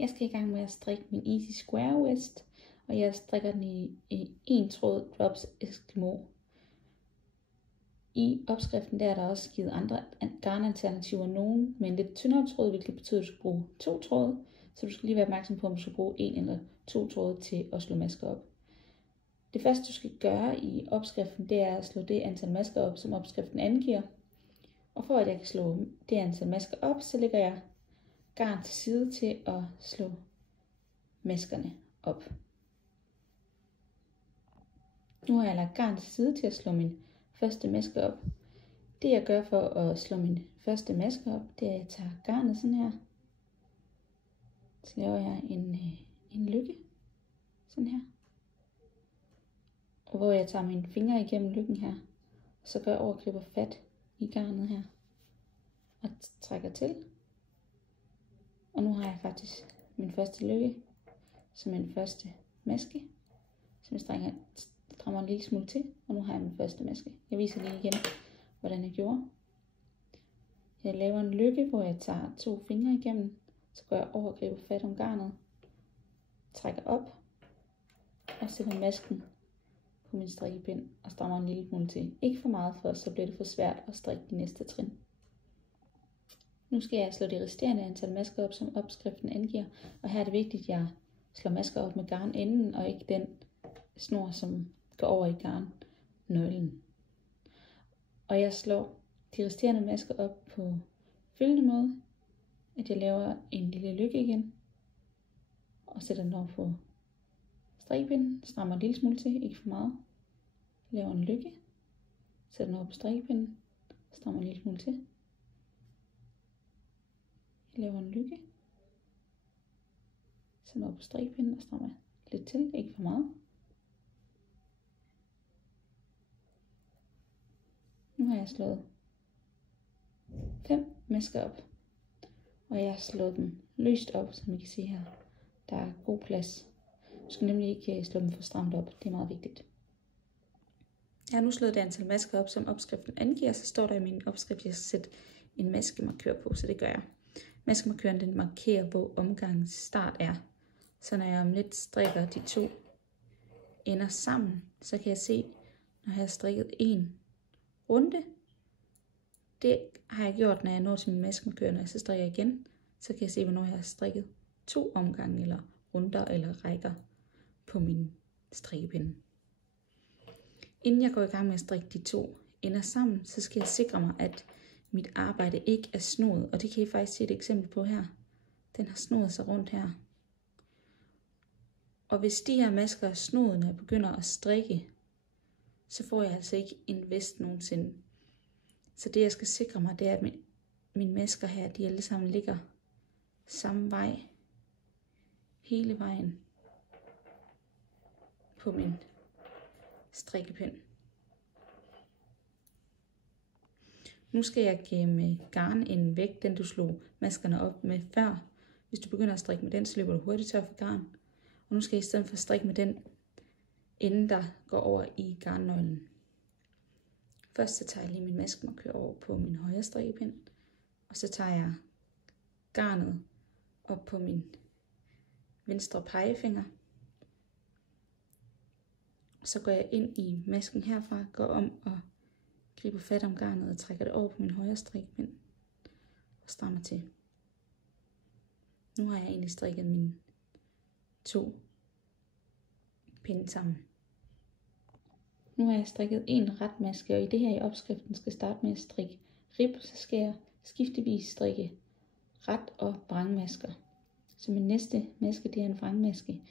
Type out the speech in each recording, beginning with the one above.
Jeg skal i gang med at strikke min Easy Square West, og jeg strikker den i en tråd Drops Eskimo. I opskriften der er der også givet andre garnalternativer, nogen med en lidt tyndere tråd, hvilket betyder, at du skal bruge 2 tråde, så du skal lige være opmærksom på, om du skal bruge 1 eller 2 tråde til at slå masker op. Det første du skal gøre i opskriften, det er at slå det antal masker op, som opskriften angiver. Og for at jeg kan slå det antal masker op, så lægger jeg garn til side til at slå maskerne op. Nu har jeg lagt garn til side til at slå min første maske op. Det jeg gør for at slå min første maske op, det er at jeg tager garnet sådan her. Så laver jeg en lykke, sådan her. Og hvor jeg tager mine fingre igennem lykken her, så gør jeg over og griber fat i garnet her. Og trækker til. Og nu har jeg faktisk min første lykke, som min første maske, som jeg strammer en lille smule til, og nu har jeg min første maske. Jeg viser lige igen, hvordan jeg gjorde. Jeg laver en lykke, hvor jeg tager 2 fingre igennem, så går jeg over og griber fat om garnet, trækker op, og sætter masken på min strikkepind, og strammer en lille smule til. Ikke for meget, for så bliver det for svært at strikke de næste trin. Nu skal jeg slå de resterende antal masker op, som opskriften angiver, og her er det vigtigt, at jeg slår masker op med garnenden, og ikke den snor, som går over i garnnøglen. Og jeg slår de resterende masker op på følgende måde, at jeg laver en lille lykke igen, og sætter den over på strikkepinden, strammer en lille smule til, ikke for meget, laver en lykke, sætter den over på strikkepinden, strammer en lille smule til, jeg laver en lykke, sætter den over på strikkepinden og strammer lidt til, ikke for meget. Nu har jeg slået 5 masker op, og jeg har slået dem løst op, som I kan se her. Der er god plads. Du skal nemlig ikke slå dem for stramt op, det er meget vigtigt. Jeg har nu slået det antal masker op, som opskriften angiver, så står der i min opskrift, at jeg skal sætte en maskemarkør på, så det gør jeg. Maskemarkøren den markerer, hvor omgangens start er. Så når jeg om lidt strikker de 2 ender sammen, så kan jeg se, når jeg har strikket en runde. Det har jeg gjort, når jeg når til min maskemarkør. Når jeg så strikker igen, så kan jeg se, hvornår jeg har strikket 2 omgange, eller runder, eller rækker på min strikkepinde. Inden jeg går i gang med at strikke de 2 ender sammen, så skal jeg sikre mig, at mit arbejde ikke er snoet. Og det kan I faktisk se et eksempel på her. Den har snoet sig rundt her. Og hvis de her masker er snoet, når jeg begynder at strikke, så får jeg altså ikke en vest nogensinde. Så det jeg skal sikre mig, det er, at mine masker her, de alle sammen ligger samme vej. Hele vejen på min strikkepind. Nu skal jeg gemme garnenden væk, den du slog maskerne op med før. Hvis du begynder at strikke med den, så løber du hurtigt tør for garn. Og nu skal jeg i stedet for strikke med den ende, der går over i garnnøglen. Først så tager jeg lige min maskemarkør over på min højre strikkepind, og så tager jeg garnet op på min venstre pegefinger. Så går jeg ind i masken herfra, går om og griber fat om garnet og trækker det over på min højre strikkepind og strammer til. Nu har jeg egentlig strikket mine 2 pinde sammen. Nu har jeg strikket en ret maske, og i det her i opskriften skal starte med at strikke rib, så skal jeg skiftevis strikke ret og vrangmasker. Så min næste maske, det er en vrangmaske.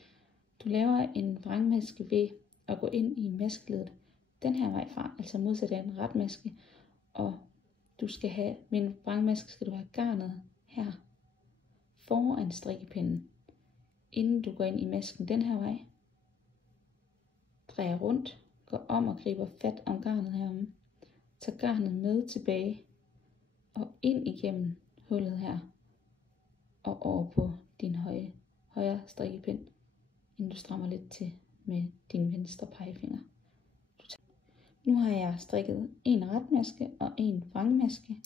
Du laver en vrangmaske ved at gå ind i maskeledet den her vej fra, altså modsat af en ret maske, og du skal have, ved en vrangmaske skal du have garnet her foran strikkepinden, inden du går ind i masken den her vej, drejer rundt, går om og griber fat om garnet herom, tager garnet med tilbage og ind igennem hullet her og over på din højre strikkepind, inden du strammer lidt til med din venstre pegefinger. Nu har jeg strikket en retmaske og en vrangmaske,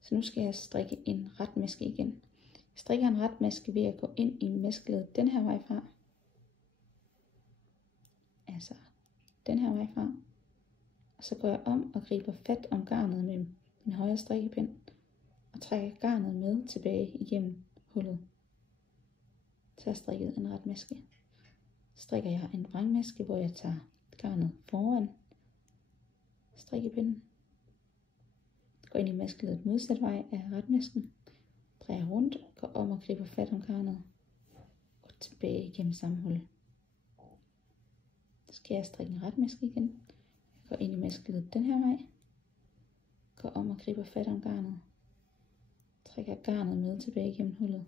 så nu skal jeg strikke en retmaske igen. strikker en retmaske ved at gå ind i maskeledet den her vej fra. Altså den her vej fra. Og så går jeg om og griber fat om garnet med min højre strikkepind og trækker garnet med tilbage igennem hullet. Så har jeg strikket en retmaske. Strikker jeg en vrangmaske, hvor jeg tager garnet foran strikkepinden, går ind i maskeledet modsat vej af retmasken, drejer rundt, går om og griber fat om garnet, går tilbage igennem samme hul. Så skal jeg strikke en retmaske igen, går ind i maskeledet den her vej, går om og griber fat om garnet, trækker garnet med tilbage igennem hullet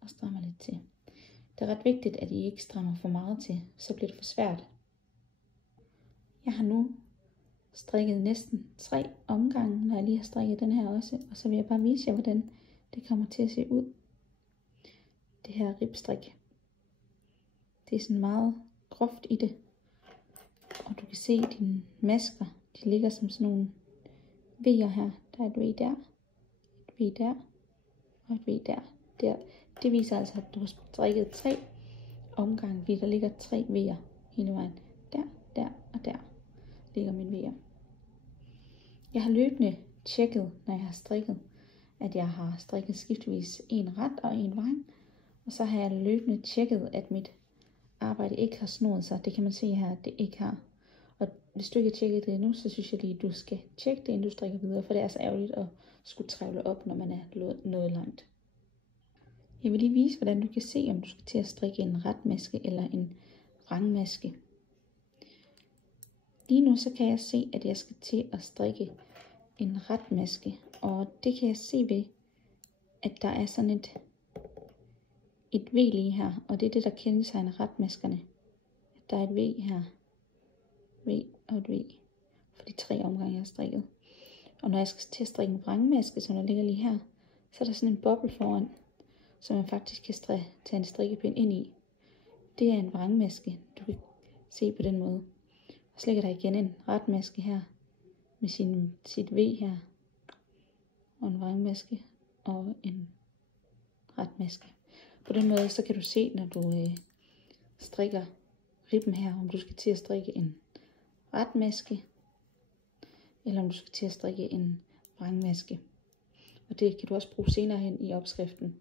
og strammer lidt til. Det er ret vigtigt, at I ikke strammer for meget til, så bliver det for svært. Jeg har nu strikket næsten 3 omgange, når jeg lige har strikket den her også, og så vil jeg bare vise jer, hvordan det kommer til at se ud. Det her ribstrik. Det er sådan meget groft i det, og du kan se dine masker, de ligger som sådan nogle V'er her. Der er et V der, et V der, og et V der. Det viser altså, at du har strikket 3 omgange, fordi der ligger 3 V'er hele vejen. Der og der ligger mine V'er. Jeg har løbende tjekket, når jeg har strikket, at jeg har strikket skiftevis en ret og en vrang. Og så har jeg løbende tjekket, at mit arbejde ikke har snoet sig. Det kan man se her, at det ikke har. Og hvis du ikke har tjekket det endnu, så synes jeg lige, at du skal tjekke det, inden du strikker videre. For det er så ærgerligt at skulle trævle op, når man er nået langt. Jeg vil lige vise, hvordan du kan se, om du skal til at strikke en retmaske eller en vrangmaske. Lige nu så kan jeg se, at jeg skal til at strikke en retmaske. Og det kan jeg se ved, at der er sådan et V lige her. Og det er det, der kendetegner retmaskerne. At der er et V her. V og et V. For de 3 omgange, jeg har strikket. Og når jeg skal til at strikke en vrangmaske, som der ligger lige her, så er der sådan en boble foran, som man faktisk kan tage en strikkepind ind i. Det er en vrangmaske, du kan se på den måde. Og så ligger der igen en retmaske her, med sit V her, og en vrangmaske, og en retmaske. På den måde, så kan du se, når du strikker ribben her, om du skal til at strikke en retmaske, eller om du skal til at strikke en vrangmaske. Og det kan du også bruge senere hen i opskriften.